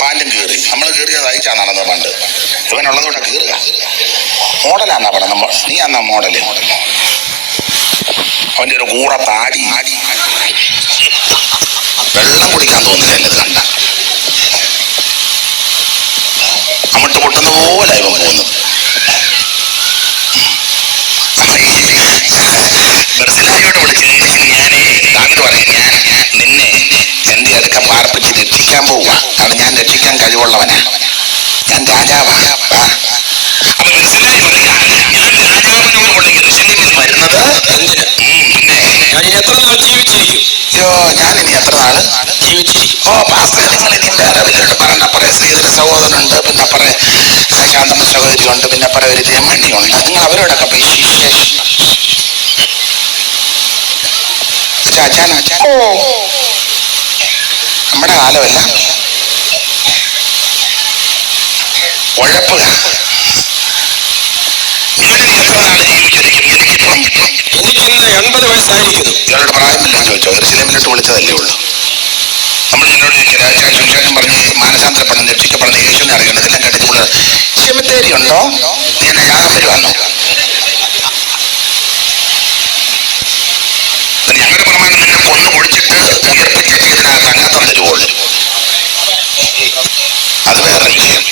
പാലും കീറി നമ്മൾ കീറിയത് അയച്ചാ നടന്നത് പണ്ട്. ഇവനുള്ളതുകൊണ്ട് കീറുക മോഡലാന്നാ പറഞ്ഞ. നീ അന്നാ മോഡല്. അവന്റെ ഒരു കൂറ താടി, വെള്ളം കുടിക്കാൻ തോന്നില്ല എന്നത് കണ്ട. അമിട്ട് പൊട്ടുന്ന പോലെ ഇവൻ പോകുന്നത്. ബർസിലായോട് വിളിച്ച് ഞാനേ താങ്കൾ പറയാം, ഞാൻ നിന്നെ എന്റെ അടുക്ക പാർപ്പിച്ച് രക്ഷിക്കാൻ പോവുക. കാരണം ഞാൻ രക്ഷിക്കാൻ കഴിവുള്ളവനാ, ഞാൻ രാജാവാ. അപ്പൊ ബർസിലായി പറയാ, ഞാൻ രാജാവിനോട് കൊണ്ടെങ്കിൽ ഋഷിയിൽ വരുന്നത് എന്തിന്? പിന്നെ ഞാൻ എത്ര നാൾ ജീവിച്ചിരിക്കും? ഞാനിനി എത്ര നാള് ജീവിച്ചിരിക്കും? പാസ്റ്റർ, നിങ്ങൾ ഇനി വേറെ വല്ലവരോട് പറയണ്ട. പറയാം ശ്രീധര സഹോദരനുണ്ട്, പിന്നെ പറയാം ശാന്തമ്മ സഹോദരിയുണ്ട്, പിന്നെ പറയാം ഒരു രമണിയുണ്ട്. നിങ്ങൾ അവരോടൊക്കെ പോയി നമ്മുടെ കാലമല്ല ഉഴപ്പുക. ഞാനിനി എത്ര നാള് ജീവിച്ചിരിക്കും? എനിക്കിന്ന് 80 വയസ്സായിരിക്കുന്നു. ഇയാളുടെ പ്രായമില്ലെന്ന് ചോദിച്ചോ? യെരൂശലേമിലോട്ട് വിളിച്ചതല്ലേ ഉള്ളൂ. നമ്മൾ എന്നോട് സുവിശേഷം പറഞ്ഞ് മാനസാന്തരപ്പെടുന്ന രക്ഷിക്കപ്പെടുന്ന യേശുവിനെ അറിയണം. ഇതെല്ലാം കേട്ടിട്ടുള്ള സെമിത്തേരി ഉണ്ടോ? നീ എന്നെ യാഗം വരുവാന്നോ? ഞങ്ങളുടെ പ്രമാണം നിന്നെ കൊന്നു കുഴിച്ചിട്ട് ഉയർപ്പിച്ച ചെയ്തതിനകത്ത് അംഗത്വം തരുവുള്ളൂ. അത് വേറെ വിഷയം.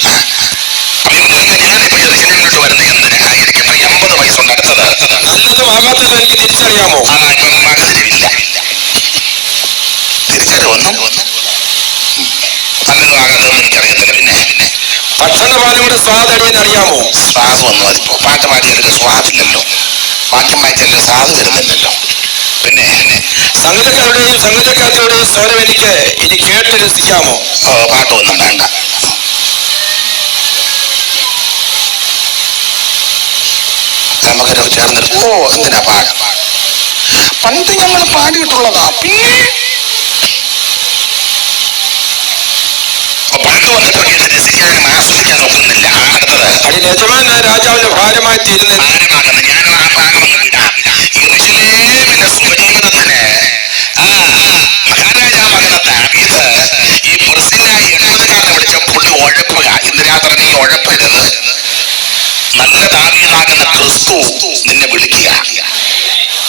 ഞാനിപ്പോ യെരൂശലേമിലോട്ട് വരുന്നത് എന്തിനാ? എനിക്കിപ്പോ 80 വയസ്സുണ്ട്. അടുത്തത് നല്ലതും ആകാത്തതും എനിക്ക് തിരിച്ചറിയാമോ? ഇപ്പൊ മകതിരിവില്ല. തിരിച്ചറിവൊന്നും നല്ലതും ആകാത്തതും എനിക്കറിയത്തില്ല. പിന്നെ ഭക്ഷണപാലയുടെ സ്വാദ് അടിയാൻ അറിയാമോ? സ്വാദ് വന്നു. അതിപ്പോ പാട്ട് പാടിയാലൊരു സ്വാദില്ലല്ലോ, വാക്യം വായിച്ചാലൊരു സ്വാദ് വരുന്നില്ലല്ലോ. പിന്നെ സംഗീതക്കാരുടെയും സംഗീതക്കാരുടെയും സ്വരം എനിക്ക് ഇനി കേട്ട് രസിക്കാമോ? പാട്ടൊന്നും വേണ്ട. നമുക്കൊക്കെ ചേർന്നിട്ട് എന്തിനാ പാട്ട്? പണ്ട് ഞങ്ങൾ പാടിയിട്ടുള്ളതാ. പിന്നെ പാട്ട് വന്നപ്പോ കേട്ട് രസിക്കാനും ആസ്വദിക്കാൻ നോക്കുന്നില്ല. അടുത്തത് അതിന് യജമാനായ രാജാവിന്റെ ഭാരമായി തീരുന്ന ഭാരമാകുന്നത്. ഞാനും ആ ഭാഗം ഒന്ന് വിടാം. യെരൂശലേമിന്റെ സ്വജീവിതത്തിന് മഹാരാജാവാകുന്ന ദാവീദ് ഈ ബർസില്ലായി 80 വിളിച്ച പുള്ളി ഉഴപ്പുക. ഇന്ന് രാത്രി നീ ഉഴപ്പരുത്. നല്ല ദാവീദാകുന്ന ക്രിസ്തു നിന്നെ വിളിക്കുക.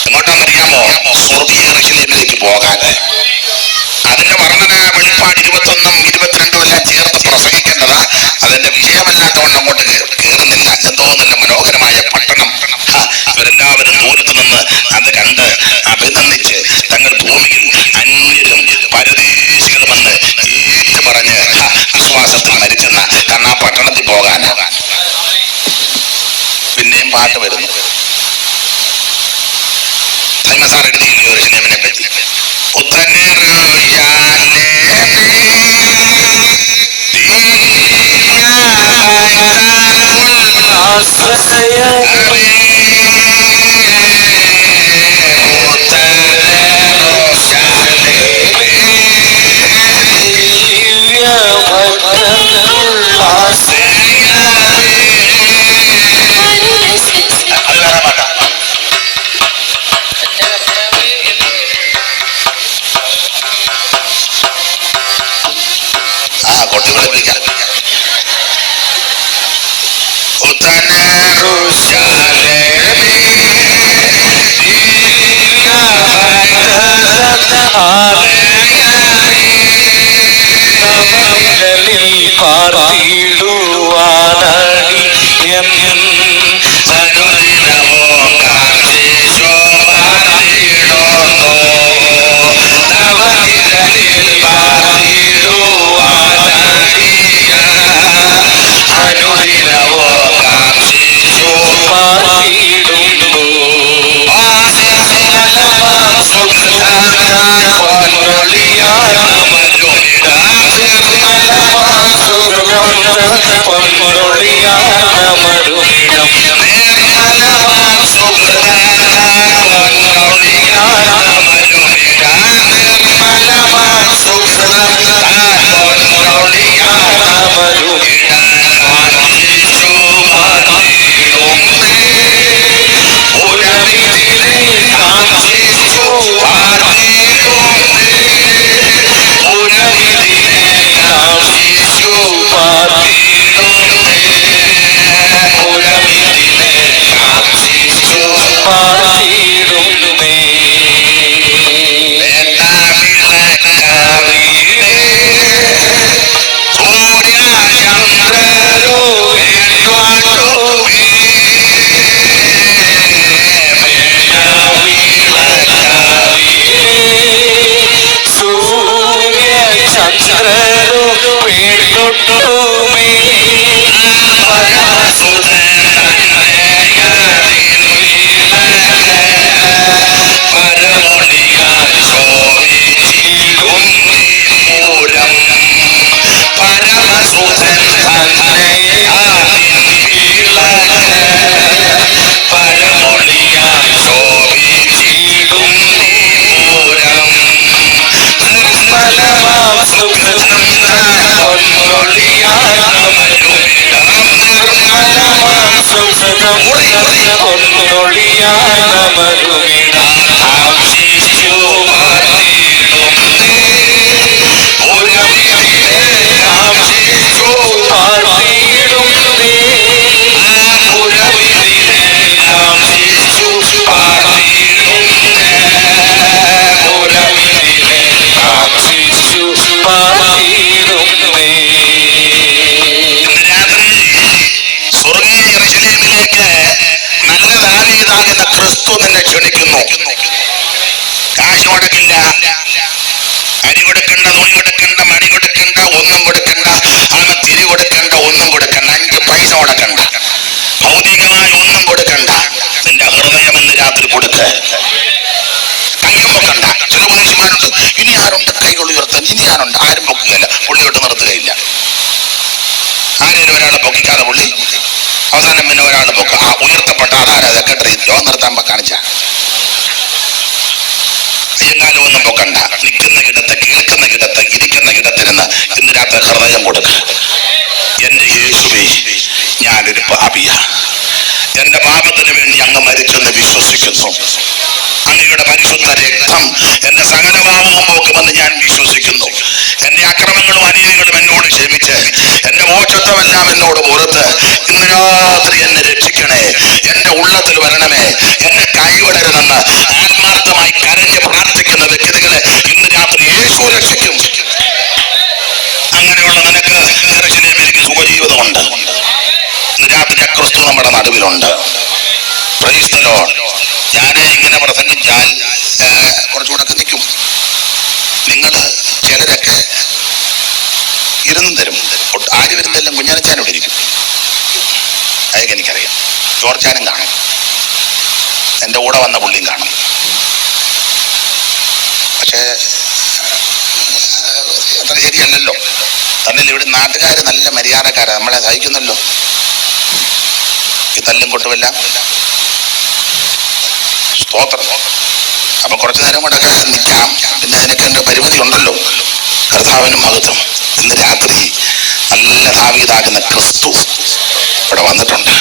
എങ്ങോട്ടാണെന്നറിയാമോ? സ്വർഗീയ യെരൂശലേമിലേക്ക് പോകാൻ. അതിന്റെ വർണ്ണന വെളിപ്പാട് 21, 22 എല്ലാം ചേർത്ത് പ്രസംഗിക്കേണ്ടതാ. അതിന്റെ വിഷയമല്ലാത്തതുകൊണ്ട് അങ്ങോട്ട് കയറുന്നില്ല. എന്തോ നല്ല മനോഹരമായ പട്ടണം. ഇവരെല്ലാവരും ദൂരത്ത് നിന്ന് അത് കണ്ട് അഭിനന്ദിച്ച് തങ്ങൾ ഭൂമിയിൽ അന്യരും പരദേശികളുമെന്ന് ഏറ്റു പറഞ്ഞ് വിശ്വാസത്തിൽ മരിച്ചെന്ന കാരണം ആ പട്ടണത്തിൽ പോകാൻ. പിന്നെയും പാട്ട് വരുന്നു. സാർ എഴുതിയില്ലേ യെരൂശലേമിനെ പറ്റി? കൊട്ടി വിളിപ്പിക്കാം. ക്രിസ്തു നിന്നെ ക്ഷണിക്കുന്നു. കാശ് മുടക്കില്ല, അരി കൊടുക്കണ്ട, തുണി കൊടുക്കണ്ട, മണി കൊടുക്കണ്ട, ഒന്നും കൊടുക്കണ്ട, അവന് തിരി കൊടുക്കണ്ട, ഒന്നും കൊടുക്കണ്ട, 5 പൈസ കൊടുക്കണ്ട, ഭൗതികമായി ഒന്നും കൊടുക്കണ്ട. നിന്റെ ഹൃദയം ഇന്ന് രാത്രി കൊടുക്ക. കയ്യും പൊക്കണ്ട. ചില ഉപദേശിമാരുണ്ട്, ഇനി ആരുണ്ട് കൈകൾ ഉയർത്താൻ, ഇനി ആരുണ്ട്, ആരും പൊക്കുകയില്ല, പുള്ളി തൊട്ട് നിർത്തുകയില്ല. ആരെയും ഒരാളെ പൊക്കിക്കാതെ പുള്ളി അവസാനം പിന്നെ ഒരാൾ പൊക്ക. ആ ഉയർത്തപ്പെട്ട അതാരാ സെക്രട്ടറി യോഗം നിർത്താൻ കാണിച്ച അയ്യങ്കാലം ഒന്നും പൊക്കണ്ട. നിൽക്കുന്ന കിടത്ത്, കേൾക്കുന്ന കിടത്ത്, ഇരിക്കുന്ന കിടത്തിരുന്ന് ഇന്ന് രാത്രി ഹൃദയം കൊടുക്ക. എന്റെ യേശുവേ, ഞാനൊരു പാപിയ, എന്റെ പാപത്തിന് വേണ്ടി അങ്ങ് മരിച്ചെന്ന് വിശ്വസിക്കുന്നു. അങ്ങയുടെ പരിശുദ്ധ രക്തം എന്റെ സകല പാപവും പോക്കുമെന്ന് ഞാൻ വിശ്വസിക്കുന്നു. എന്റെ അക്രമങ്ങളും അനീതികളും എന്നോട് ക്ഷമിച്ച് എന്റെ മോക്ഷത്വമെല്ലാം എന്നോട് പുറത്ത് ഇന്ന് രാത്രി എന്നെ രക്ഷിക്കണേ, എന്റെ ഉള്ളത്തിൽ വരണമേ, എന്നെ കൈവിടരുതെന്ന് ആത്മാർത്ഥമായി കരഞ്ഞ് പ്രാർത്ഥിക്കുന്ന വ്യക്തികളെ ഇന്ന് രാത്രി യേശു രക്ഷിക്കും. അങ്ങനെയുള്ള നിനക്ക് യെരൂശലേമിലേക്ക് സുഖജീവിതമുണ്ട്. ഇന്ന് രാത്രി ക്രിസ്തു നമ്മുടെ നടുവിലുണ്ട്. Praise the Lord. ഞാൻ ഇങ്ങനെ പ്രസംഗിച്ചാൽ കുറച്ചുകൂടെ നിൽക്കും. നിങ്ങൾ ചിലരൊക്കെ ഇരുന്നും തരും. ആര് വരുന്നെല്ലാം കുഞ്ഞാനച്ചാനോട് ഇരിക്കും. അതൊക്കെ എനിക്കറിയാം. ജോർജാനും കാണും, എൻ്റെ കൂടെ വന്ന പുള്ളിയും കാണും. പക്ഷേ അത്ര ശരിയല്ലല്ലോ. തന്നിൽ ഇവിടെ നാട്ടുകാർ നല്ല മര്യാദക്കാരാണ്, നമ്മളെ സഹിക്കുന്നല്ലോ. ഈ തല്ലും കൊട്ടുമെല്ലാം സ്തോത്രം. അപ്പൊ കുറച്ചു നേരം കൊണ്ടൊക്കെ നിൽക്കാം, പിന്നെ അതിനൊക്കെ എൻ്റെ പരിമിതി ഉണ്ടല്ലോ. കർത്താവിന് മഹത്വം. ഇന്ന് രാത്രി നല്ല ദാവീദാകുന്ന ക്രിസ്തു ഇവിടെ വന്നിട്ടുണ്ട്.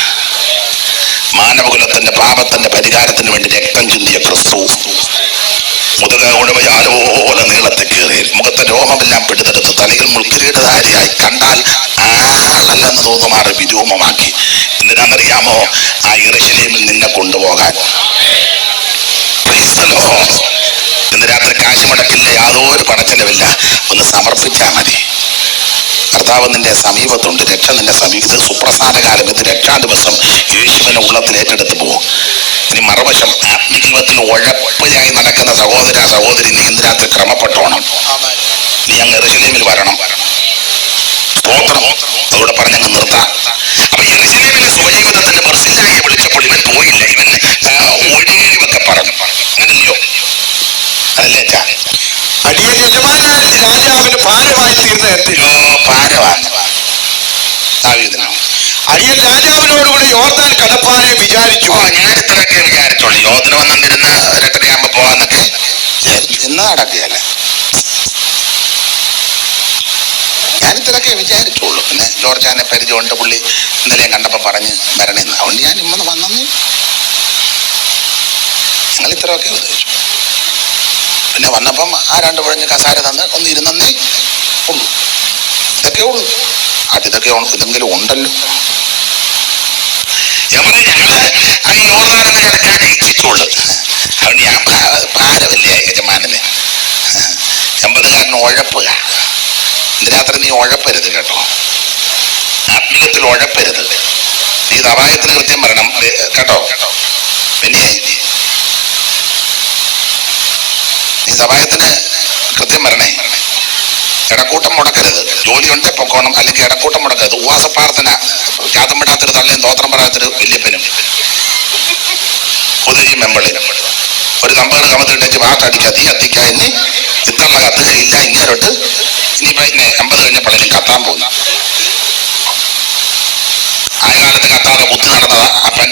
മാനവകുലത്തിന്റെ പാപത്തിന്റെ പരിഹാരത്തിന് വേണ്ടി രക്തം ചിന്തിയ ക്രിസ്തു മുതുക ഉഴവയാലോലെ നീളത്തെ കയറി മുഖത്തെ രോമമെല്ലാം പിടിതെടുത്ത് തലയിൽ മുൾക്കിരീടധാരിയായി കണ്ടാൽ ആളല്ലെന്ന് തോന്നുമാറി വിരൂപമാക്കി. എന്തിനാണെന്നറിയാമോ? ആ യെരൂശലേമിൽ നിന്നെ കൊണ്ടുപോകാൻ. ഇന്ന് രാത്രി കാശ് മുടക്കില്ല, യാതൊരു പണച്ചെലവില്ല, ഒന്ന് സമർപ്പിച്ചാൽ മതി. കർത്താവ് നിന്റെ സമീപത്തുണ്ട്, രക്ഷ നിന്റെ സമീപത്ത്. സുപ്രസാദ കാലം, ഇത് രക്ഷാദിവസം. യേശുവിനെ ഉള്ളത്തിൽ ഏറ്റെടുത്ത് പോകും. ഇനി മറുവശം, ആത്മീയത്തിൽ ഉഴപ്പയായി നടക്കുന്ന സഹോദര സഹോദരി, നീ ഇന്ന് രാത്രി ക്രമപ്പെട്ടോണം. നീ അങ്ങ് യെരൂശലേമിൽ വരണം. സ്തോത്രം. അതോടെ പറഞ്ഞങ്ങ് നിർത്താം. അപ്പൊ യെരൂശലേമിലെ സ്വജീവിതത്തിന്റെ ബർസില്ലായെ വിളിച്ചപ്പോൾ ഇവൻ പോയില്ല, ഇവൻ ഒഴികെ പറഞ്ഞു. അങ്ങനല്ലയോ? അതല്ലേ അച്ഛാ? അടിയൻ യജമാനായ രാജാവിന് ഭാരമായി തീർന്ന എന്തിനോ? ഭാരമാണ് ദാവീദിനോ? അടിയൻ രാജാവിനോടുകൂടി യോർദാൻ കടപ്പാനെ വിചാരിച്ചു. ഞാൻ ഇത്രയൊക്കെ വിചാരിച്ചോളൂ. യോധന വന്നിരുന്ന് 2:30 പോവാന്നൊക്കെ ഇന്ന് നടക്കുകയല്ല. ഞാൻ ഇത്രയൊക്കെ വിചാരിച്ചോളൂ. പിന്നെ ജോർജാനെ പരിചയമുണ്ട്, പുള്ളി ഇന്നലെയും കണ്ടപ്പോ പറഞ്ഞ് വരണമെന്ന്. അതുകൊണ്ട് ഞാൻ ഇമ്മന്ന് വന്നു. ഞങ്ങൾ ഇത്രയൊക്കെ ഉദ്ദേശിച്ചു. പിന്നെ വന്നപ്പം ആരാണ്ട് പുഴഞ്ഞ് കസാര തന്ന് ഒന്ന് ഇരുന്നേ ഉള്ളൂ. ഇതൊക്കെ ഉള്ളൂ. ഇതൊക്കെ ഇതെങ്കിലും ഉണ്ടല്ലോ. ഞങ്ങള് ഈ യോർദാനെന്ന് കിടക്കാൻ ഇച്ഛിച്ചുള്ളൂ. അതുകൊണ്ട് ഞാൻ ഭാരമല്ലേ യജമാനന്. 80-കാരന് ഉഴപ്പുക. ഇന്ന് രാത്രി നീ ഉഴപ്പരുത് കേട്ടോ. ആത്മീയത്തിൽ ഉഴപ്പരുത്. നീ സഭായത്തിന് കൃത്യം പറയണം കേട്ടോ. പിന്നെ നീ സഭായത്തിന് കൃത്യം വരണേ. ഇടക്കൂട്ടം മുടക്കരുത്. ജോലിയുണ്ട് പൊക്കോണം, അല്ലെങ്കിൽ ഇടക്കൂട്ടം മുടക്കരുത്. ഉപവാസ പ്രാർത്ഥന, ജാതം പെടാത്തൊരു തള്ളയും തോത്രം പറയാത്തൊരു വല്യപ്പനും ഉദയം മെമ്പളിനും ഒരു നമ്പർ കമത്തിട്ടേച്ച് വാട്ടടിക്കുക, തീ കത്തിക്കുക. ഇനി ഇത്തള്ള കത്തുകയില്ല. ഇങ്ങോട്ട് ഇനിയിപ്പോ 50 കഴിഞ്ഞപ്പോഴേക്കും കത്താൻ പോകുന്നു. ആയ കാലത്ത് കത്താതെ കുത്തി നടന്നതാ അപ്പൻ.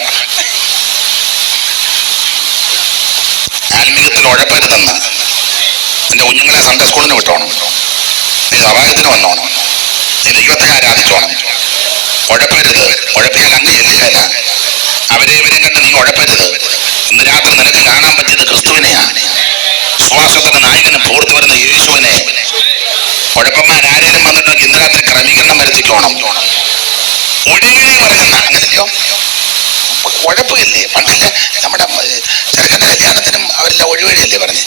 ആത്മീയത്തിൽ ഉഴപ്പരുതെന്ന് നിന്റെ കുഞ്ഞുങ്ങളെ സൺഡേ സ്കൂളിന് വിട്ടോണം, നീ സഭായത്തിന് വന്നോണം, നീ ദൈവത്തെ ആരാധിച്ചോണം. ഉഴപ്പരുത്, ഉഴപ്പിയാൽ അങ്ങ് ചെല്ലുകയല്ല. അവരെ ഇവരെ കണ്ട് നീ ഉഴപ്പരുത്. ഇന്ന് രാത്രി നിനക്ക് കാണാൻ പറ്റിയത് ക്രിസ്തുവിനെയാണ്, വിശ്വാസത്തിന്റെ നായകനും പൂർത്തി വരുന്ന യേശുവിനെ. ഉഴപ്പന്മാരാരേലും വന്നിട്ടുണ്ടെങ്കിൽ ഇന്ന് രാത്രി ക്രമീകരണം വരുത്തിക്കോണം. ഒഴിവിനെ പറയുന്ന അങ്ങനെയോ ഉഴപ്പില്ലേ? പണ്ടില്ല നമ്മുടെ ചെറുക്കന്റെ കല്യാണത്തിനും അവരെല്ലാം ഒഴിവഴിയല്ലേ പറഞ്ഞ്?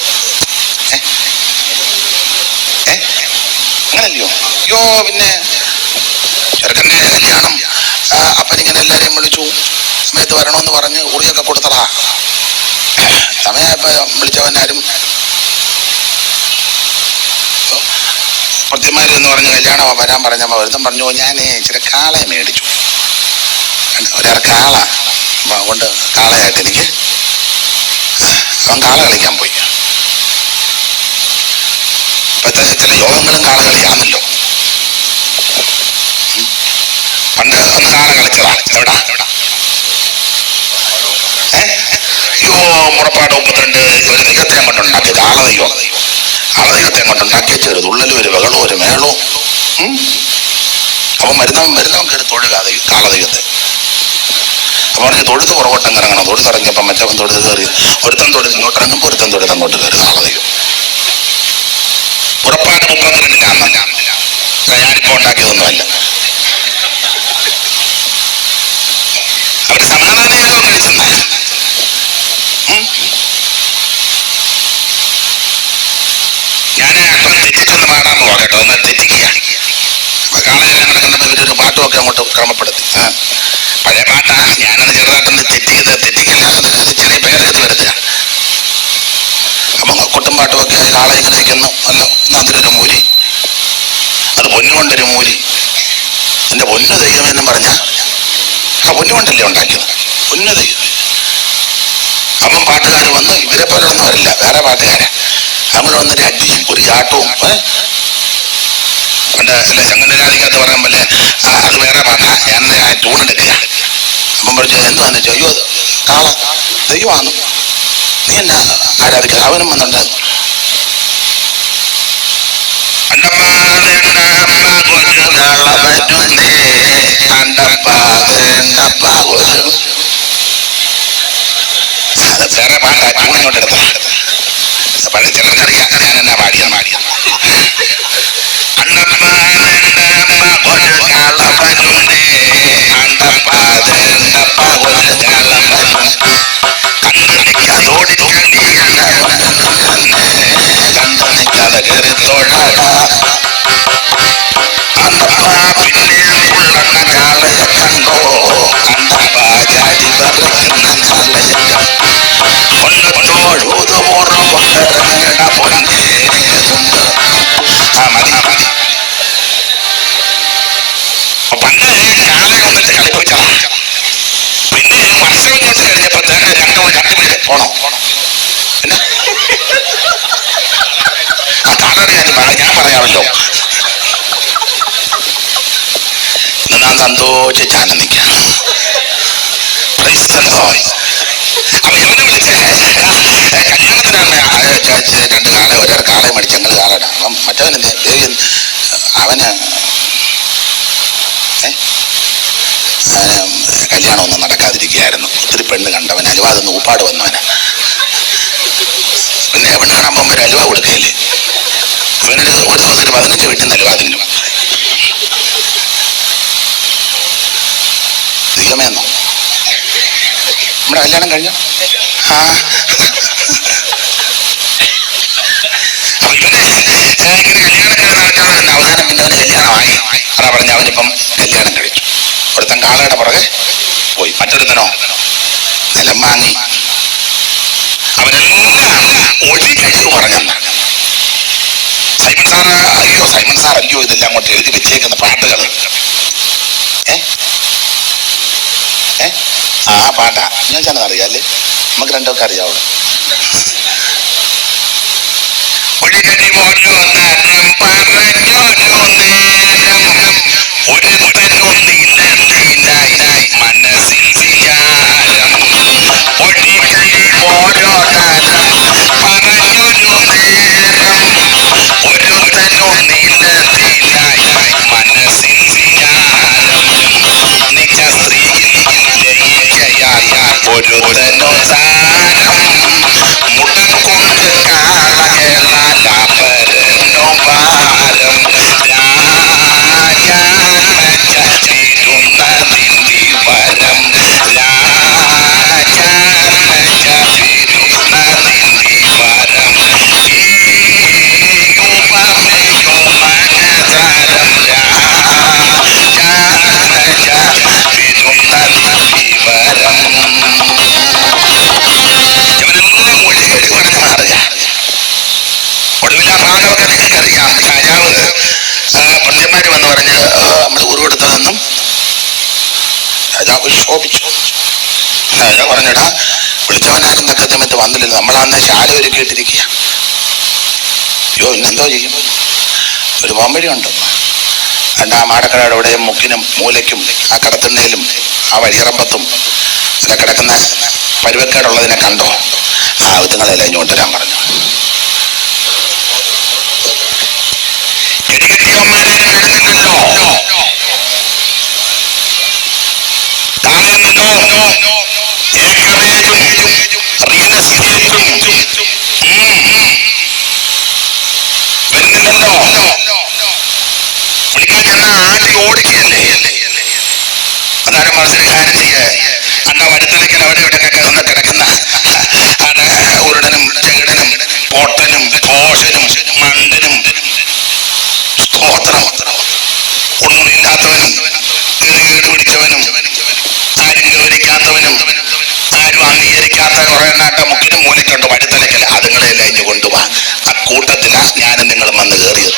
അങ്ങനല്ലയോ? അയ്യോ, പിന്നെ ചെറുക്കന്റെ കല്യാണം അപ്പനിങ്ങനെ എല്ലാരെയും വിളിച്ചു, സമയത്ത് വരണമെന്ന് പറഞ്ഞ് ഉറിയൊക്കെ കൊടുത്തടാ. സമയം വിളിച്ചവനാരും ഭക്തിമാര് എന്ന് പറഞ്ഞ് കല്യാണം വരാൻ പറഞ്ഞപ്പോൾ ഒരുത്തം പറഞ്ഞു, ഞാൻ ഇച്ചിരി കാളയെ മേടിച്ചു, ഒരാൾ കാള കൊണ്ട് കാളയായിട്ട് എനിക്ക്. അവൻ കാള കളിക്കാൻ പോയി. ഇപ്പോഴത്തെ ചില യോഗങ്ങളും കാള കളിയാണല്ലോ. പണ്ട് ഒന്ന് കാള കളിച്ചതാ. എവിടാ? അയ്യോ, മുറപ്പാട് 32 ഒരു ദൈവത്തെ കൊണ്ടുണ്ടാക്കി കാളദൈവം. കാളദൈവത്തെ കൊണ്ടുണ്ടാക്കിയ ഒരു തുള്ളലും ഒരു ബഹളവും ഒരു മേളവും. അവൻ വരുന്നവൻ കയറി തൊഴുക കാളദൈവത്തെ. അപ്പൊ പറഞ്ഞ് തൊഴുത്ത് പുറകോട്ടം ഇറങ്ങണം. തൊഴുത്തിറങ്ങിയപ്പം മറ്റവൻ തൊഴുത്ത് കയറി. ഒരുത്തൻ തൊഴുത്ത് ഇങ്ങോട്ട് ഇറങ്ങുമ്പോൾ ഒരുത്തൻ തൊഴുത്ത് അങ്ങോട്ട് കയറി. കാളദൈവം പുറപ്പാട് 32 ഞാനിപ്പോ ഉണ്ടാക്കിയതൊന്നുമല്ല. അവര് സമാധാനയോഗം കഴിച്ചെന്ന ഞാൻ അപ്പം തെറ്റിച്ചൊന്ന് പാടാന്ന് പോകട്ടോ, ഒന്ന് തെറ്റിക്കുക. അപ്പൊ കാളയെല്ലാം കിടക്കുന്നത് ഇവരൊരു പാട്ടുമൊക്കെ അങ്ങോട്ട് ക്രമപ്പെടുത്തി. പഴയ പാട്ടാ, ഞാനത് ചെറുതായിട്ടൊന്ന് തെറ്റിക്കല്ലാതെ ചെറിയ പേരെടുത്ത് വരുത്തുക. അപ്പൊ കൊട്ടും പാട്ടുമൊക്കെ കാള ഇങ്ങനെ നിൽക്കുന്നു. അല്ല, അതിലൊരു മൂരി, അത് പൊന്നുകൊണ്ടൊരു മൂരി. എന്റെ പൊന്നു ദൈവമെന്നും പറഞ്ഞ ആ പൊന്നുകൊണ്ടല്ലേ ഉണ്ടാക്കിയത്, പൊന്നു ദൈവം. അപ്പം പാട്ടുകാർ വന്ന് ഇവരെ പോലൊന്നും വരില്ല, വേറെ പാട്ടുകാരാ. നമ്മൾ വന്നൊരു അടിയും ഒരു ചാട്ടവും. പണ്ട് അല്ലെ ചങ്ങനാധികത്ത് പറയാൻ പോലെ അത് വേറെ പാട്ടാ. ഞാൻ ട്യൂണെടുക്കുക. അപ്പം പറഞ്ഞു എന്തുവാന്ന് വെച്ചോ, അയ്യോ അത് കാള ദൈവമാണ്, നീ എന്നാ ആരാധിക്കുക. അവനും വന്നുണ്ടായിരുന്നു. അത് വേറെ പാട്ടാ, ട്യൂണിങ്ങോട്ടെടുത്ത. പഴയ ചിലർക്കറിയാം ഞാൻ എന്നാ പാടിയ പണ്ട് കാളെ വന്നിട്ട് കളിപ്പിച്ചതാ. പിന്നെ വർഷം ഇങ്ങോട്ട് കഴിഞ്ഞപ്പോ രണ്ടുപേര് പോണോ പിന്നെ ആ കാളയുടെ ഞാൻ പറയാമല്ലോ. നാം സന്തോഷിച്ചാനന്ദിക്കാം. അപ്പൊ ഇവനെ വിളിച്ചേ കല്യാണത്തിനാണ് രണ്ട് കാളെ, ഒരാൾ കാളെ മേടിച്ച് ഞങ്ങൾ കാളയുടെ. അപ്പം മറ്റവൻ ദേവി അവന് കല്യാണം ഒന്നും നടക്കാതിരിക്കുകയായിരുന്നു. ഒത്തിരി പെണ്ണ് കണ്ടവൻ അലുവാതൊന്ന് ഊപ്പാട് വന്നവന്. പിന്നെ പെണ്ണ് കാണാൻ പോകുമ്പോൾ ഒരു അലുവ കൊടുക്കുകയല്ലേ. ഇവനൊരു ഒരു ദിവസം 15 വീട്ടിൽ നിന്ന് അലുവ തിന്നു. ദൈവമേന്നോ നമ്മുടെ കല്യാണം കഴിഞ്ഞു. അപ്പൊ ഇവന് ഇങ്ങനെ കല്യാണം നടക്കാതെ തന്നെ അവസാനം പിന്നെ അവന് കല്യാണമായി. അതാ പറഞ്ഞ അവനിപ്പം കല്യാണം കഴിച്ചു. ഒരുത്തൻ കാളയുടെ പുറകെ പോയി, മറ്റൊരുത്തനോ നിലം വാങ്ങി. അവരെല്ലാം ഒഴി കഴിവ് പറഞ്ഞെന്ന സൈമൺ സാറ്. അയ്യോ സൈമൺ സാർ അയ്യോ ഇതെല്ലാം അങ്ങോട്ട് എഴുതി വെച്ചേക്കുന്ന പാട്ടുകൾ. ആ പാട്ടാ ഞാൻ ചെന്നത് അറിയാല്ലേ, നമുക്ക് രണ്ടൊക്കെ അറിയാവൂ. മനസ്സിൽ വിചാരം ഒഴികഴി ഓരോ പറഞ്ഞൊരു നേരം ശോഭിച്ചു. അയാൾ പറഞ്ഞടാ, വിളിച്ചവനാരും തക്ക സമയത്ത് വന്നില്ല, നമ്മളന്ന് ശാല ഒരുക്കിയിട്ടിരിക്കുക. അയ്യോ ഇന്നെന്തോ ചെയ്യും? ഒരു പോംവഴിയുണ്ട്. ആ മാടക്കടയുടെ ഇവിടെ മുക്കിനും മൂലയ്ക്കും ആ കടത്തിണ്ണയിലും ആ വഴിയറമ്പത്തും അല്ല കിടക്കുന്ന പരുവക്കേടുള്ളതിനെ കണ്ടോ? ആ ഇതുങ്ങളെല്ലാം ഇഞ്ഞു കൊണ്ടുവരാൻ പറഞ്ഞു. ചെടികെട്ടിയവന്മാരും വരുന്നില്ലല്ലോ, ഏക്കറേജും റിയൽ എസ്റ്റേറ്റും വരുന്നില്ലല്ലോ. വിളിക്കാൻ ചെന്ന ആട്ടി ഓടിക്കുകയല്ലേ. അതാരും മനസ്സിന് കാര്യം ചെയ്യേ. അന്ന വഴുത്തലയ്ക്കൽ അവിടെ ഇവിടെയൊക്കെ ഒന്ന് കിടക്കുന്ന ഉരുടനും ചെകിടനും പൊട്ടനും ഘോഷനും മണ്ടനും സ്തോത്രം ഒന്നുമില്ലാത്തവനും കേട് പിടിച്ചവനും ആരും ഗൗരിക്കാത്തവനും ആരും അംഗീകരിക്കാത്ത കുറെ നാട്ട മുക്കിനും മൂലയ്ക്കുണ്ട് വഴുത്തലയ്ക്കൽ. അതുങ്ങളെല്ലാം ഇഞ്ഞു കൊണ്ടുപോവാ. ആ കൂട്ടത്തിലാ ഞാനും നിങ്ങളും വന്ന് കയറിയത്.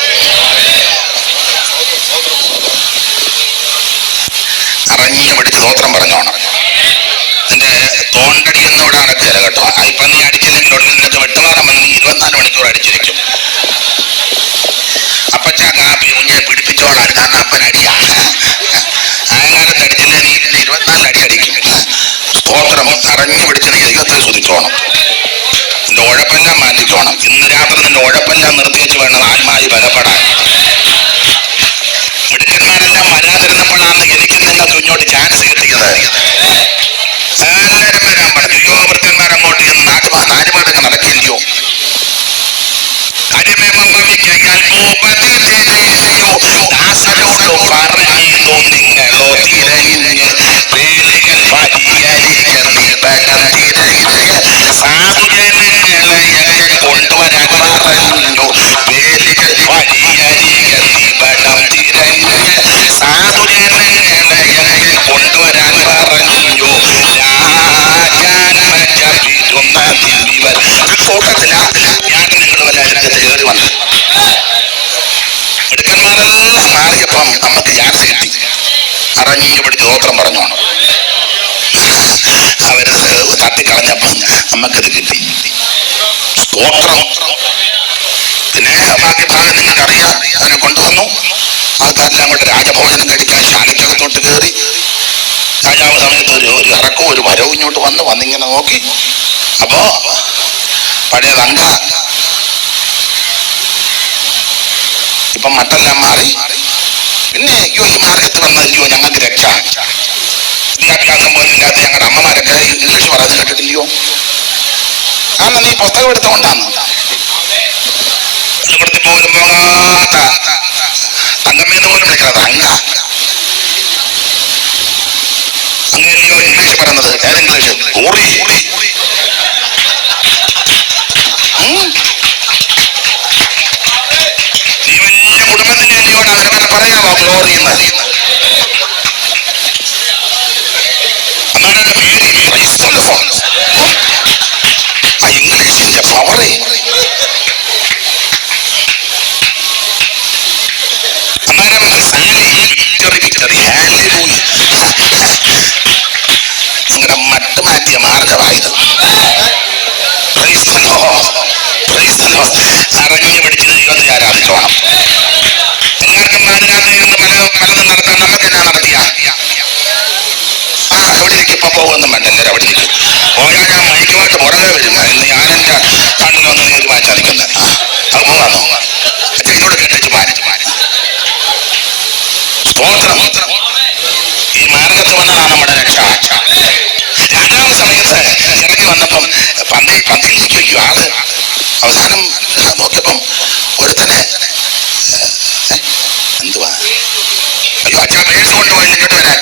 അറിഞ്ഞു പിടിച്ച് സ്തോത്രം പറഞ്ഞോണം. നിന്റെ തോണ്ടടി എന്നിവിടെ നടക്കുകയല്ല കേട്ടോ. ഇപ്പൊ നീ അടിച്ചില്ലെങ്കിൽ ഉടനെ നിനക്ക് വെട്ടുമാറാൻ വന്ന് നീ 24 മണിക്കൂർ അടിച്ചിരിക്കും. അപ്പച്ച കാപ്പി കുഞ്ഞെ പിടിപ്പിച്ചോളാൻ, കാരണം അപ്പൻ അടിയാ. ആയകാലത്ത് അടിച്ചില്ലേ നീ പിന്നെ 24 അടി അടിക്കും. സ്തോത്രം അറിഞ്ഞു പിടിച്ച് നീ ദൈവത്തെ സ്തുതിച്ചോണം. നിന്റെ ഉഴപ്പെല്ലാം മാറ്റിക്കോണം. ഇന്ന് രാത്രി നിന്റെ ഉഴപ്പെല്ലാം നിർത്തിവെച്ച് വേണം ആത്മാവി ബലപ്പെടാൻ. മിടുക്കന്മാരെല്ലാം വരാതിരുന്നപ്പോഴാണ് എനിക്ക് നിങ്ങൾക്ക് ഇങ്ങോട്ട് ചാൻസ് കിട്ടിയത്. എല്ലാവരും വരാൻ പറഞ്ഞു. യുവവൃത്തന്മാരങ്ങോട്ട് ചെന്ന് നാലുപാടൊക്കെ നടക്കില്ലയോ? അരിമേമം ഭവിക്കയാൽ ദാസരോട് പറഞ്ഞു നിങ്ങളോ തിരഞ്ഞ് പേരുകൾ സാധുജനങ്ങളെ കൊണ്ടുവരാൻ പറഞ്ഞു. പേരുകൾ നിബടം തിരഞ്ഞ് സാധുജനങ്ങളെ കൊണ്ടുവരാൻ പറഞ്ഞു. കൂട്ടത്തില ഞാൻ നിങ്ങളുമല്ല അതിനകത്ത് കയറി വന്നു. മിടുക്കന്മാരെല്ലാം മാറിയപ്പം നമുക്ക് ചാൻസ് കിട്ടി. അറിഞ്ഞു പിടിച്ച് സ്തോത്രം പറഞ്ഞോണം. അവര് തട്ടിക്കളഞ്ഞപ്പം നമുക്കത് കിട്ടി. സ്തോത്രം. പിന്നെ ബാക്കി ഭാഗം നിങ്ങൾക്കറിയാം. അതിനെ കൊണ്ടുവന്നു. ആൾക്കാരെല്ലാം കൊണ്ട് രാജഭോജനം കഴിക്കാൻ ശാലയ്ക്കകത്തോട്ട് കയറി. രാജാവ് സമയത്ത് ഒരു ഇറക്കവും ഒരു വരവും ഇങ്ങോട്ട് വന്നിങ്ങനെ നോക്കി. അപ്പോ പഴയ തങ്ക ഇപ്പം മട്ടെല്ലാം മാറി. പിന്നെ അയ്യോ ഈ മാർഗത്ത് വന്നല്ലോ ഞങ്ങൾക്ക് രക്ഷ. വിദ്യാഭ്യാസം പോലും ഇല്ലാത്ത ഞങ്ങളുടെ അമ്മമാരൊക്കെ ഇംഗ്ലീഷ് പറയുന്നത് കേട്ടിട്ടില്ലയോ? കാരണം നീ പുസ്തകം എടുത്തുകൊണ്ടാണ്. ഇവിടുത്തെ പോലും പോകാത്ത തങ്കമ്മേന്ന് പോലും വിളിക്കുന്നത് തങ്ക. അങ്ങനെയോ ഇംഗ്ലീഷ് പറയുന്നത്. ഏത് ഇംഗ്ലീഷ്? ഗ്ലോറി. നീ വലിയ കുടുംബത്തിന്റെ അല്ലയോട് അവരെ പറയാമോ ഗ്ലോറി എന്ന്? അന്നാണ് പേര്. ആ ഇംഗ്ലീഷിന്റെ പവറേ. അന്നേരം വിക്ടറി നിങ്ങളുടെ മട്ട് മാറ്റിയ മാർഗമായത്. അറിഞ്ഞു പിടിച്ച് ദൈവത്തെ ആരാധിച്ചോണം. എല്ലാവർക്കും പാതിരാത്രി പലതും നടത്താൻ നമുക്ക് എന്നാ നടത്തിയ എവിടേക്ക് ഇപ്പൊ പോകുമെന്നും വേണ്ട. എല്ലാവരും അവിടെ ഇരിക്കും. പോയാൽ ഞാൻ മൈക്കുമായിട്ട് പുറകെ വരും. ഇന്ന് ഞാൻ എന്റെ കണ്ണിൽ വന്ന് നീ വായിച്ചാ നിൽക്കുന്നത്. അത് പോകാന്നോ? അച്ഛൻ ഇതോട് കേട്ടിച്ച് മാനിച്ചു സ്തോത്രം. ഈ മാർഗത്ത് വന്നതാണ് നമ്മുടെ രക്ഷ. രാജാവ് സമയത്ത് ഇറങ്ങി വന്നപ്പം പന്തിയിലേക്ക് വയ്ക്കും ആള്. അവസാനം നോക്കിയപ്പം ഒരുത്തനെ എന്തുവാ, അയ്യോ അച്ഛാ പേഴ്സ് കൊണ്ടുപോയില്ല, ഇങ്ങോട്ട് വരാൻ.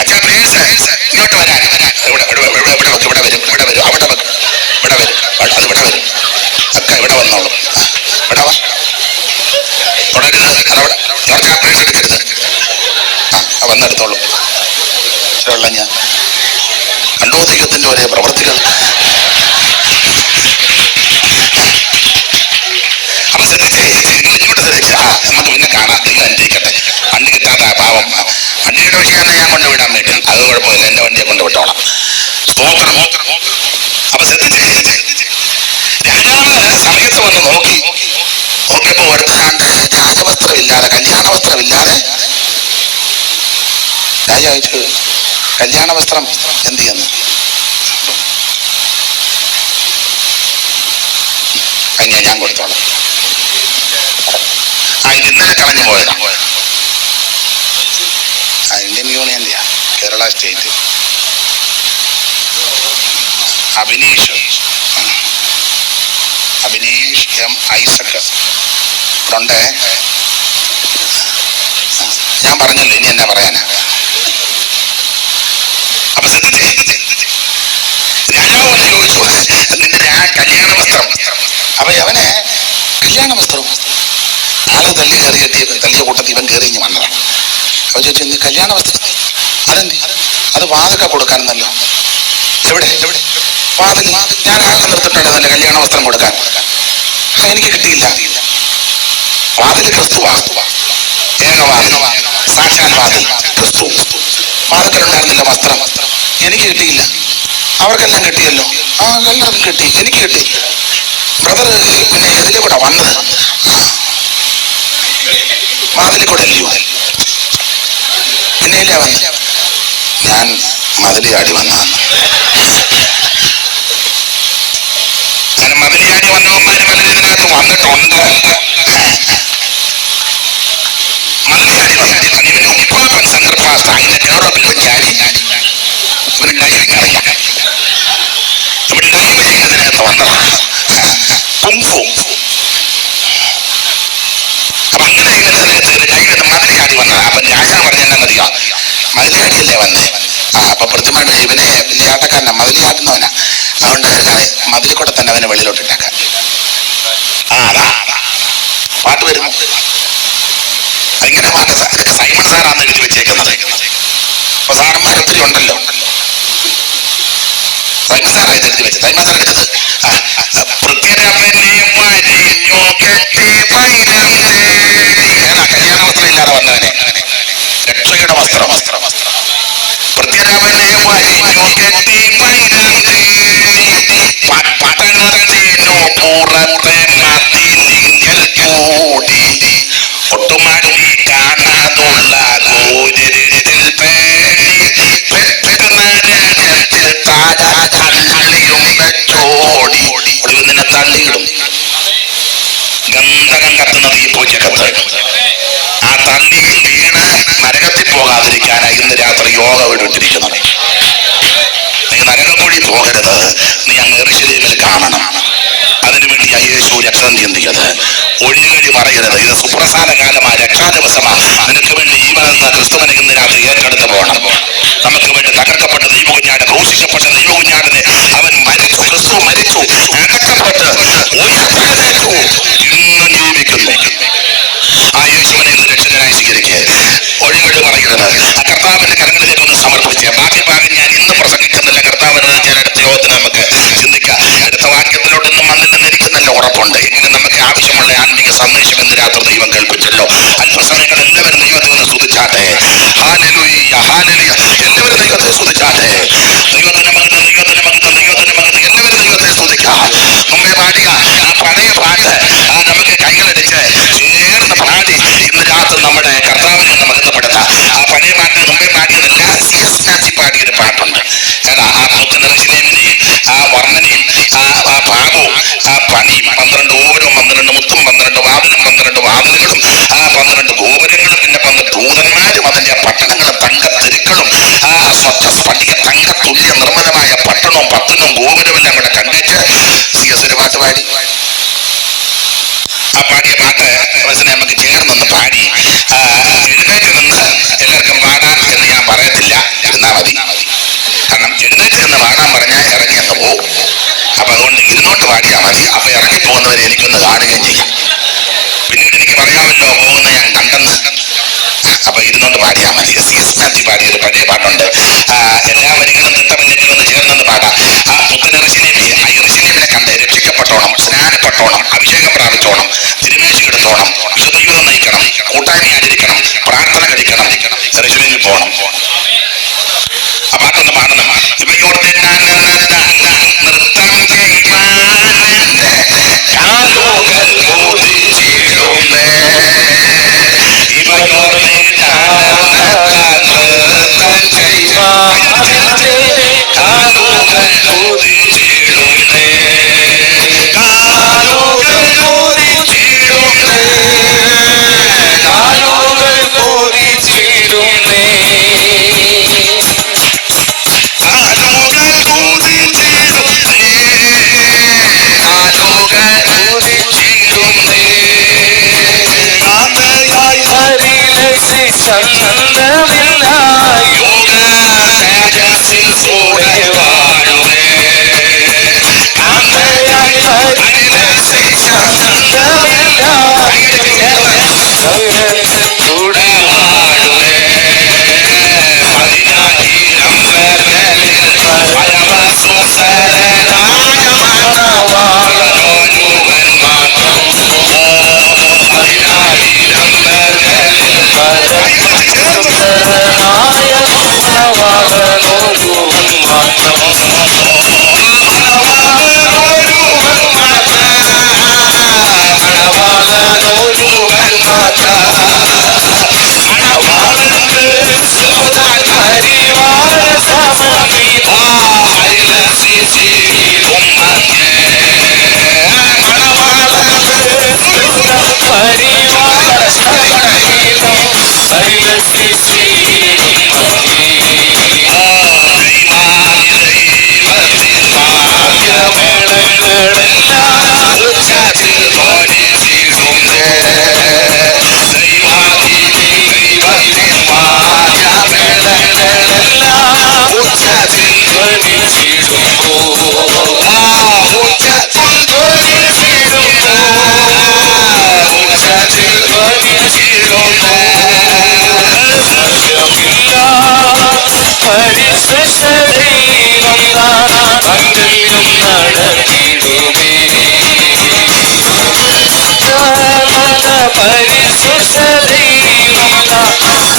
അച്ഛാ പേഴ്സ് ഇങ്ങോട്ട് വരാൻ. ഇവിടെ വരും, ഇവിടെ വരും, അവിടെ വെക്കും, ഇവിടെ വരും, അത് ഇവിടെ വരും. ഒക്കെ ഇവിടെ വന്നോളും. ഇവിടെ വാ, തുടരുത്. അതവിടെ ജോർജ് ആ പേഴ്സ് എടുക്കരുത്. വന്നെടുത്തോളൂ. ഇത്രയുള്ള ഞാൻ കണ്ടോ ദൈവത്തിന്റെ ഒരേ പ്രവൃത്തികൾ. അപ്പൊ ശ്രദ്ധിച്ചേ, നിങ്ങൾ ഇങ്ങോട്ട് ശ്രദ്ധിച്ച നമുക്ക് പിന്നെ കാണാം. ദൈവം അനുഗ്രഹിക്കട്ടെ. വണ്ടി കിട്ടാത്ത പാവം വണ്ടിയുടെ വിഷയമാണ് ഞാൻ കൊണ്ടുവിടാൻ വേണ്ടി. അത് കുഴപ്പമില്ല, എന്റെ വണ്ടിയെ കൊണ്ട് വിട്ടോളാം. സ്തോത്രം. അപ്പൊ ശ്രദ്ധിച്ചേ, രാജാവ് സമയത്ത് വന്ന് നോക്കിയപ്പോ ഒരുത്തനാണ്ട് രാജവസ്ത്രമില്ലാതെ, കല്യാണ വസ്ത്രമില്ലാതെ. രാജാവ് ചോദിച്ചു, കല്യാണ വസ്ത്രം എന്ത് ചെയ്യുന്നു? ഞാൻ കൊടുത്തോളാം. ഇത് ഇന്നലെ കളഞ്ഞു പോയതാ. ഇന്ത്യൻ യൂണിയന്റെ കേരള സ്റ്റേറ്റ്. അഭിനീഷ് എം ഐസക് ഉണ്ട്. ഞാൻ പറഞ്ഞല്ലോ, ഇനി എന്നാ പറയാനാ. അപ്പൊ ശ്രദ്ധിച്ചേ, രാജാവ് വന്ന് ചോദിച്ചു, നിന്റെ കല്യാണ വസ്ത്രം. അപ്പൊ അവനെ കല്യാണ വസ്ത്രം ആള് തല്ലിയ കൂട്ടത്തിൽ ഇവൻ കയറി ഇഞ്ഞ് വന്നതാണ്. അവൻ ചോദിച്ചു, നീ കല്യാണ വസ്ത്രം അതെന്തി? അത് വാതൊക്കെ കൊടുക്കാനെന്നല്ലോ. എവിടെ വാതിൽ? ഞാൻ ആളെ നിർത്തിട്ടുണ്ടല്ലോ കല്യാണ വസ്ത്രം കൊടുക്കാൻ. എനിക്ക് കിട്ടിയില്ല. വാതിൽ ക്രിസ്തുവാ, ഏകവാതിൽ, സാക്ഷാൽ വാതിൽ ക്രിസ്തു. വാതിക്കലുണ്ടായിരുന്നില്ല വസ്ത്രം, എനിക്ക് കിട്ടിയില്ല. അവർക്കെല്ലാം കിട്ടിയല്ലോ. എല്ലാവർക്കും കിട്ടി, എനിക്ക് കിട്ടി. ബ്രദർ പിന്നെ ഇതിലെ കൂടെ വന്നത് വാതിലിൽ കൂടെ അല്ലയോ? പിന്നെ ഇല്ല വന്ന ഞാൻ മതിലിയാടി വന്നതാണ്. അങ്ങനെ മതിലിയാടി വന്നവന്മാര് പലരും ഇതിനകത്ത് വന്നിട്ടുണ്ട്. മതിലിയാടി വന്നിട്ട് ഇവന് ഉപ്പാപ്പൻ സെൻട്രൽ ഫാസ്റ്റ് അങ്ങനെ കേറോപ്പിൽ വെച്ചാടി ഇവന് ഡൈവിങ് അറിയാം. ഇവിടെ ഡൈവ് ചെയ്യുന്നതിനകത്ത് വന്നതാണ് കുംഫു. അപ്പൊ അങ്ങനെ ഡൈവ് മതിലിയാടി വന്നതാണ്. അപ്പൊ രാജാവ് പറഞ്ഞ എന്നറിയാ, മതിലിയാടിയല്ലേ വന്നേ? അപ്പൊ കൃത്യമായിട്ട് ഇവനെ വലിയ ആട്ടക്കാരനാ, മതിലിയാട്ടുന്നവനാ. അതുകൊണ്ട് മതിലിൽ കൂടെ തന്നെ അവനെ വെളിയിലോട്ടിട്ടാക്കാൻ. അതാ പാട്ട് വരുന്നു. അതിങ്ങനെ പാട്ട് അതൊക്കെ സൈമൺ സാറാന്ന് എഴുതി വെച്ചേക്കുന്നത്. അപ്പൊ സാറന്മാർ ഒത്തിരി ഉണ്ടല്ലോ. സൈമൺ സാറാ ഇത് എഴുതി വെച്ചത്. സൈമൺ സാർ എടുത്തത് കല്യാണ വസ്ത്രം ഇല്ലാതെ വന്നവനെ രക്ഷയുടെ വസ്ത്രം. പട്ടണത്തിനു പുറത്തെ മതിലിങ്കൽ കൂടി ഒട്ടുമാടി കാണാതുള്ള ഗോചരത്തിൽ പെരുന്നരത്തിൽ തള്ളിയും വെച്ചോടി നിന്നെ തള്ളിയിടും. ഗന്ധകം കത്തുന്നത് ഈ പൂച്ചക്കത്ത്. ആ തള്ളി വീണ് നരകത്തിൽ പോകാതിരിക്കാനായി ഇന്ന് രാത്രി യോഗ വിട്ടിരിക്കുന്നത്. നീ നരകം കൂടി പോകരുത്, നീ അങ്ങ് യെരൂശലേമിൽ കാണണം. അതിനുവേണ്ടി യേശു രക്തം ചിന്തിയത്. ഒഴികഴി പറയരുത്. ഇത് സുപ്രസാദ കാലമാ, രക്ഷാദിവസമാ. നിനക്ക് വേണ്ടി ജീവനെന്ന ക്രിസ്തുവിനെ ഇന്ന് രാത്രി ഏറ്റെടുത്ത് പോകണം. നമുക്ക് വേണ്ടി തകർക്കപ്പെട്ട ദൈവകുഞ്ഞാട്, ക്രൂശിക്കപ്പെട്ട ദൈവകുഞ്ഞാടിനെ അവൻ മരിച്ചു. ക്രിസ്തു മരിച്ചു, അടക്കപ്പെട്ട് ഉയർത്തെഴുന്നേറ്റു, ഇന്നും ജീവിക്കുന്നു. ആ യേശുവിനെ ഇന്ന് രക്ഷകനായി സ്വീകരിക്കുക. ഒഴികഴി പറയരുത്. ആ കർത്താവിന്റെ കരങ്ങളിലേക്ക് ഒന്ന് സമർപ്പിച്ച് ബാക്കി ഭാഗം ഞാൻ ഇന്ന് പ്രസംഗിക്കുന്നില്ല. കർത്താവിനെ ഞാൻ അടുത്ത യോഗത്തിന് നമുക്ക് ചിന്തിക്കാം. അടുത്ത വാക്യത്തിലോട്ടൊന്നും വന്നില്ലെന്ന് എനിക്ക് നല്ല ഉറപ്പുണ്ട്. എങ്കിലും നമുക്ക് ആവശ്യമുള്ള ആത്മീക സന്ദേശം ഇന്ന് രാത്രി ദൈവം കേൾപ്പിച്ചല്ലോ. അല്പസമയങ്ങൾ എല്ലാവരും ദൈവത്തെ ഒന്ന് സ്തുതിച്ചാട്ടെ. Hallelujah, hallelujah. എല്ലാവരും ദൈവത്തെ സ്തുതിച്ചാട്ടെ. ദൈവത്തിന്റെ മകത്ത്, ദൈവത്തിന്റെ മകത്ത്, ദൈവത്തിന്റെ മകത്ത് എല്ലാവരും ദൈവത്തെ സ്തുതിക്കാം. മുമ്പേ പാടിയ ആ പഴയ പാട്ട് നമുക്ക് കൈകളടിച്ച് ചേർന്ന് പാടി ഇന്ന് രാത്രി നമ്മുടെ കർത്താവിനെ ഒന്ന് മഹത്വപ്പെടുത്താം. ആ പഴയ പാട്ട് മുമ്പേ പാടിയതല്ല, CS നാച്ചി പാടിയൊരു പാട്ടുണ്ട്. ഏതാ? ആ മുത്തുനിറച്ചിനെയും ആ വർണ്ണനയും ആ ഭാഗവും ആ പണിയും 12 ഓരോ 12 മുത്തും 12 വാതിലും 12 വാതിലുകളും ആ 12 ഗോപുരങ്ങളും പിന്നെ 12 ദൂതന്മാരും അതിന്റെ പട്ടണങ്ങളും തങ്കത്തെരുക്കളും ആ സ്വച്ഛ സ്ഫടിക തങ്ക തുല്യ നിർമ്മലമായ പട്ടണവും 10 ഗോപുരവും എല്ലാം കൂടെ കണ്ടിട്ട് CS ഒരു പാട്ട് പാടി. ആ പാടിയ പാട്ട് നമുക്ക് ചേർന്നൊന്ന് പാടി എഴുന്നേറ്റ് നിന്ന് എല്ലാവർക്കും പാടാൻ എന്ന് ഞാൻ പറയത്തില്ല, ഇരുന്നാ മതി. കാരണം എഴുന്നേറ്റ് നിന്ന് പാടാൻ പറഞ്ഞാൽ ഇറങ്ങി അങ്ങ് പോകും. അപ്പൊ അതുകൊണ്ട് ഇരുന്നോട്ട് പാടിയാൽ മതി. അപ്പൊ ഇറങ്ങി പോകുന്നവരെ എനിക്കൊന്ന് കാണുകയും ചെയ്യും. പിന്നീട് എനിക്ക് പറയാമല്ലോ പോകുന്ന ഞാൻ കണ്ടെന്ന്. അപ്പൊ ഇരുന്നോട്ട് പാടിയാൽ മതി. CS നാച്ചി പാടിയൊരു പഴയ പാട്ടുണ്ട്. എല്ലാ വരികളും തിട്ടമില്ലെങ്കിലും ഒന്ന് ചേർന്നെന്ന് പാടാം. ആ പുത്തൻ യെരൂശലേമിനെ, ആ യെരൂശലേമിനെ കണ്ട് രക്ഷിക്കപ്പെട്ടോണം, സ്നാനപ്പെട്ടോണം, അഭിഷേകം പ്രാപിച്ചോണം, തിരുമേശി എടുത്തോണം, വിശുദ്ധ ജീവിതം നയിക്കണം, കൂട്ടായ്മ ആചരിക്കണം, പ്രാർത്ഥന കഴിക്കണം, യെരൂശലേമിൽ പോകണം. ചന്തമില്ല യോഗ തേജസ്സിൽ കൂടെ വാഴുവേ കാന്തയായി അനിലസിൽ ചന്തമില്ല കൂടെ വാഴുവേ 10,000 പേർകളിൽ പരമസുന്ദരനായ മണവാളനൊരുവൻ മാത്രം. 10,000 പേർകളിൽ സുന്ദരനായ മണവാളനൊരുവൻ മാത്രം. മണവാളനൊരുവൻ മാത്രം. മണവാളന്റെ സുതാൻ പരിവാര സമീപ അയലസിച്ചിടും മഞ്ഞേ. മണവാളന്റെ പരിവാര സമീപം പരിലസിച്ചിടും ദൈവത്തിൻ ഭാഗ്യമേളങ്ങളെല്ലാം ഉച്ചത്തിൽ ധ്വനിച്ചിടുന്നേ. ദൈവത്തിൻ ഭാഗ്യമേളങ്ങളെല്ലാം ഉച്ചത്തിൽ ധ്വനിച്ചിടുമ്പോ ഉച്ചത്തിൽ ധ്വനിച്ചിടുന്നേ. ഉച്ചത്തിൽ ധ്വനിച്ചിടുന്നേ. പരിശുദ്ധ ദൈവം മംഗല്യം നടത്തിടുമേ. പരിശുദ്ധ ദൈവം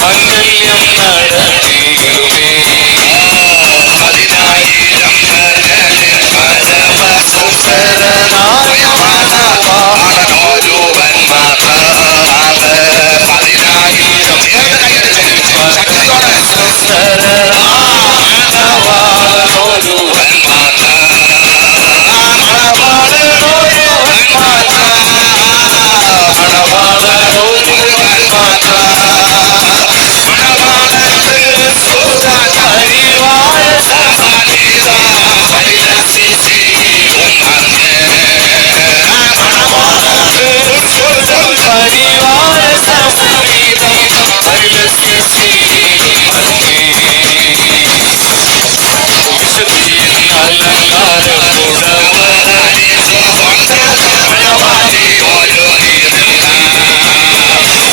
മംഗല്യം നടത്തിടുമേ. 10,000 പേർകളിൽ പരമസുന്ദരനായ മണവാളനൊരുവൻ മാത്രം. 10,000 ചേർന്ന് കൈയടിച്ച് ശക്തിയോടെ മണവാളനൊരുവൻ മാത്രം. മണവാളനൊരുവൻ മാത്രം. മണവാളനൊരുവൻ മാത്രം. മണവാളന്റെ സുതാൻ പരിവാര സമാധിതാ പരിലസിച്ചിടും മഞ്ഞേ. പരിവാര സമീപം പരിലസിച്ചിടും വിശുദ്ധിയിൽ അലങ്കാരം ഉടവരണിച്ചു സ്വന്തമണവാട്ടി ഒരു നീതില്ല.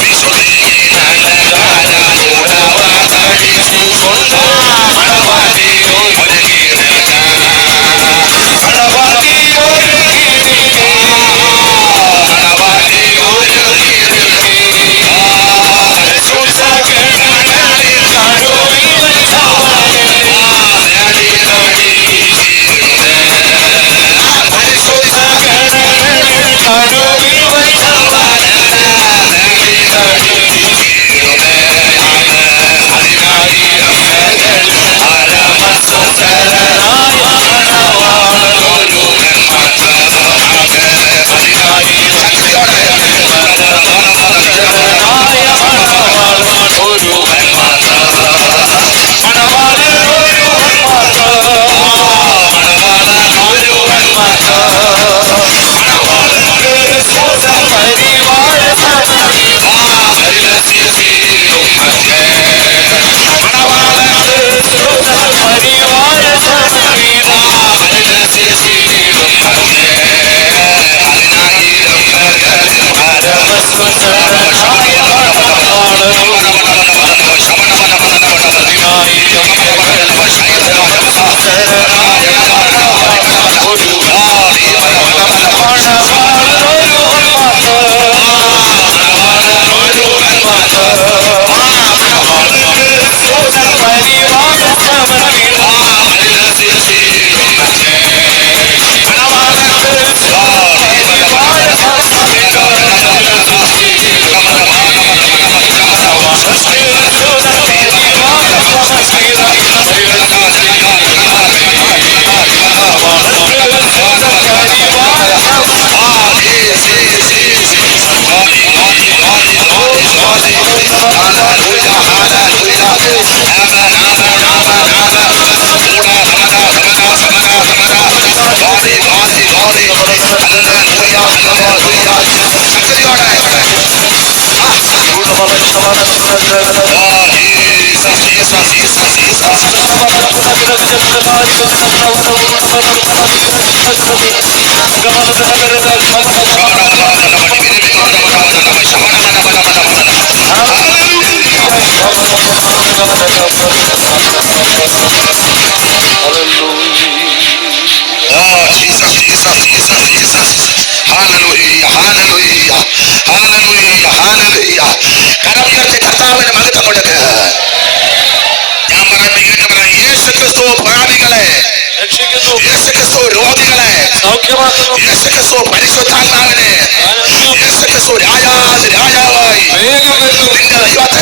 വിശുദ്ധിയിൽ അലങ്കാരം ഉടവരണിച്ചു സ്വന്തമണവാട്ടി ഒരു നീതില്ല. മണവാട്ടി ഒരു നീതില്ല. മണവാട്ടി ഒരു നീതില്ല. പരിശുദ്ധഗണങ്ങളിൽ നടുവിൽ കർത്താവിന് മഹത്വം കൊടുക്ക്. ഞാൻ പറയുന്നത് കേട്ട് പറയാം. യേശുക്രിസ്തു പാപികളെ, യേശുക്രിസ്തു രോഗികളെ, യേശുക്രിസ്തു പരിശുദ്ധാത്മാവിനെ, യേശുക്രിസ്തു രാജാവായി നിന്റെ ദൈവത്തെ